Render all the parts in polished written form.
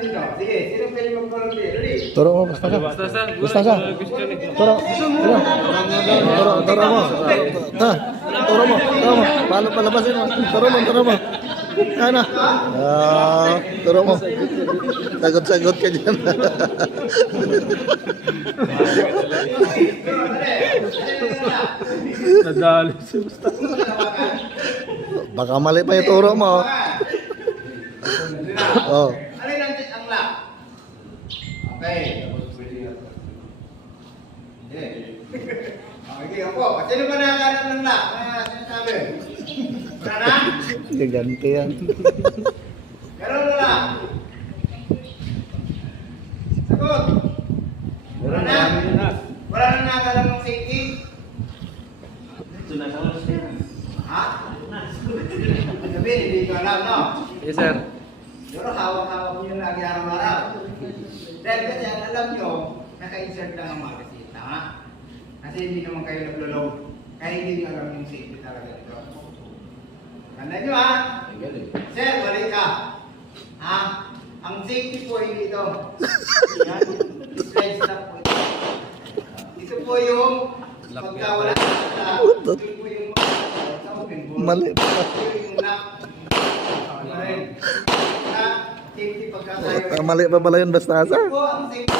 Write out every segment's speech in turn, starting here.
dito. Sige, sino pwede mag-volunteer? Ready? Turo mo, basta ka. Basta ka. Turo. Turo mo. Turo mo. Paano palabasin mo? Turo mo. Ano? Turo mo. Sagot ka dyan. Nadali si Basta. Baka mali pa yung turo mo. Oh. Alin ang lock? Okay. Okay, ako. Sino ba nakakanap ng lock? Sinasabi? Wala na? Gaganti yan. Meron na lang. Sagot. Wala na? Wala na nakakanap ng safety? Ha? Sabi, hindi ko alam, no? Yes, sir. Pero hawak-hawak nyo lagi araw-araw. Dahil kasi ang alam nyo, naka-insert lang ang magazine. Tama? Kasi hindi naman kayo naglo-load. Kaya hindi nyo alam yung safety talaga ito. Tandaan nyo ha? Sir, balik ka. Ha? Ang safety po hindi ito. Yan. Slide stop po ito. Ito po yung pagkawala sa ito po yung Mali pa. yung lock. Safety pagkatayo. Mali pa pala yun, basta asa. Ito po ang safety.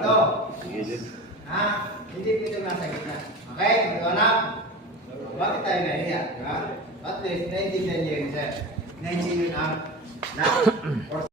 Ito. Ha? Hindi po ito nasa gitna. Okay? Ito na. Bakit tayo nahiya? Diba? At least, 19 yan yun, sir. 19 yun ang lock.